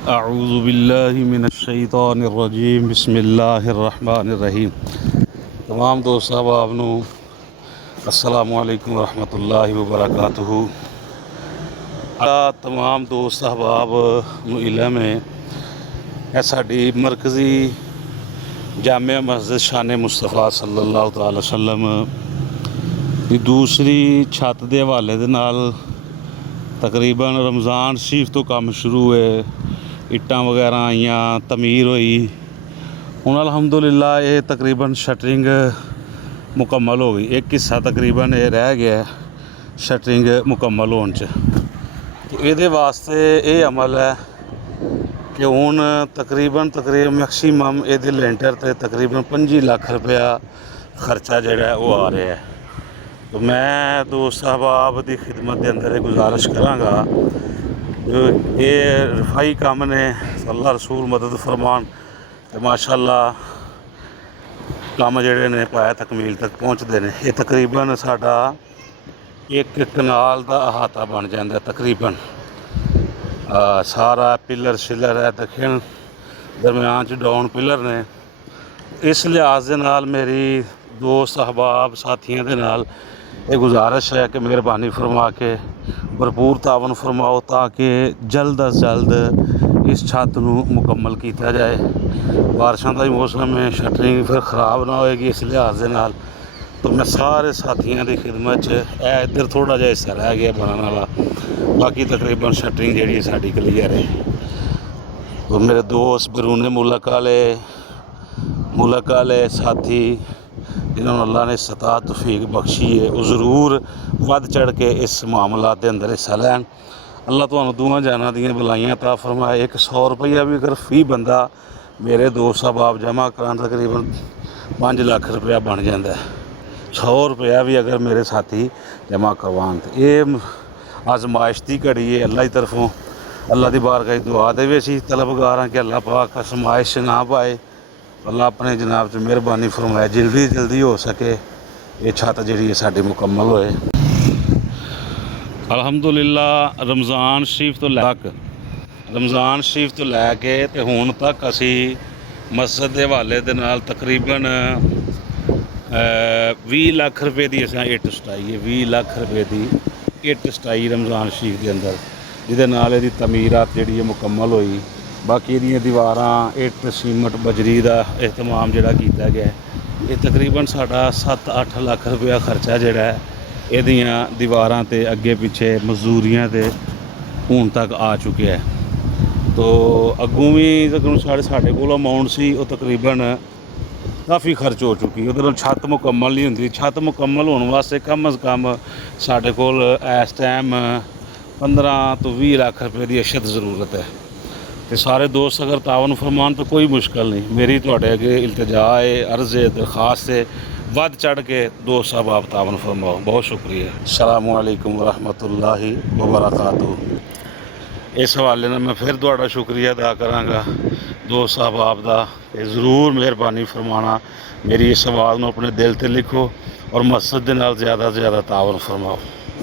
अऊज़ु बिल्लाहि मिनश्शैतानिर्रजीम बिस्मिल्लाहिर्रहमानिर्रहीम। तमाम दोस्त अहबाब नूं अस्सलामु अलैकुम रहमतुल्लाहि व बरकातुहू। तमाम दोस्त अहबाब नूं इल्म है यह साडी मरकज़ी जामिया मस्जिद शान मुस्तफ़ा सल्लल्लाहु तआला वसल्लम की दूसरी छत के हवाले दे नाल तकरीबन रमज़ान शरीफ तो काम शुरू है। इट्टां वगैरह आईयां, तमीर हुई, हुण अल्हम्दुलिल्लाह ये तकरीबन शटरिंग मुकम्मल हो गई। एक हिस्सा तकरीबन ये रह गया शटरिंग मुकम्मल होने च। तो ये वास्ते ये अमल है कि हुण तकरीबन मैक्सीमम ये लेंटर ते तकरीबन 25 लाख रुपया खर्चा जिहड़ा वो आ रहा है। तो मैं दोस्त अहबाब की खिदमत के अंदर गुजारिश कराँगा ये रफाई काम ने अल्लाह रसूल मदद फरमान तो माशाअल्लाह काम जोड़े ने पाया तकमील तक पहुँचते हैं। ये तकरीबन साडा एक कनाल का अहाता बन जाता तकरीबन सारा पिलर शिलर है दखिण दरम्यान च डाउन पिलर ने। इस लिहाज के नाल मेरी दोस्त अहबाब साथियों के नाल ये गुजारिश है कि मेहरबानी फरमा के भरपूर तावन फरमाओ ताकि जल्द अज जल्द इस छत नूं मुकम्मल किया जाए। बारिशों का ही मौसम है, शटरिंग फिर ख़राब ना होएगी। इस लिहाज के नाल तो मैं सारे साथियों की खिदमत इधर थोड़ा जिहा हिस्सा रह गया बनने वाला, बाकी तकरीबन शटरिंग जी साड़ी क्लीयर है। तो मेरे दोस्त बरूने मुल्क वाले साथी जिन्होंने अल्लाह ने सताअत तौफीक बख्शी है वो ज़रूर वध चढ़ के इस मामला के अंदर हिस्सा लैन। अल्लाह तुहानूं दुआं जाना दियां बलाइयां ता फरमाए। 100 रुपया भी अगर फी बंदा मेरे दोस्त अहबाब जमा करान तकरीबन 5 लाख रुपया बन जाता है। 100 रुपया भी अगर मेरे साथी जमा करवान तो ये आजमाइश की घड़ी है अल्लाह की तरफों। अल्लाह की बारगाह दुआ दे भी असीं तलबगार हाँ कि अल्लाह पाक आजमाइश ना पाए। अल्लाह अपने जनाब च मेहरबानी फरमाए जल्दी हो सके ये छत जी साड़ी मुकम्मल होए। अल्हम्दुलिल्लाह रमज़ान शरीफ तो लैके तो हुण तक असी मस्जिद के हवाले दे नाल तकरीबन 20 लाख रुपए की असां इट सटाई है। 20 लाख रुपए की इट सटाई रमज़ान शरीफ के अंदर, जिहदे नाल इहदी तमीरात जिहड़ी है मुकम्मल हुई। बाकी ये दीवारां इट सीमट बजरी का एहतमाम जोड़ा किया गया ये तकरीबन साढ़ा 7-8 लाख रुपया खर्चा जोड़ा है यदियाँ दीवारां ते अगे पिछे मजदूरियां ते हूँ तक आ चुके हैं। तो अगों भी तकरीबन साढ़े कोल अमाउंट सी वो तकरीबन काफ़ी खर्च हो चुकी। उधर छत मुकम्मल नहीं होंदी। छत मुकम्मल होने वास्ते कम अज़ कम साढ़े कोल इस टाइम 15 तो 20 लाख रुपये की अशद ज़रूरत है। तो सारे दोस्त अगर तावन फरमान तो कोई मुश्किल नहीं। मेरी तुहाडे अगे इल्तजा है, अर्ज़ है, दरखास्त है, वध चढ़ के दोस्त साहब आप तावन फरमाओ। बहुत शुक्रिया। अस्सलामु अलैकुम रहमतुल्लाहि व बरकातुहू। इस हवाले नाल मैं फिर तुहाडा शुक्रिया अदा कराँगा दोस्त साहब आप दा। ज़रूर मेहरबानी फरमाना मेरी इस आवाज़ नूं अपने दिल ते लिखो और मकसद दे नाल ज़्यादा से ज़्यादा तावन फरमाओ।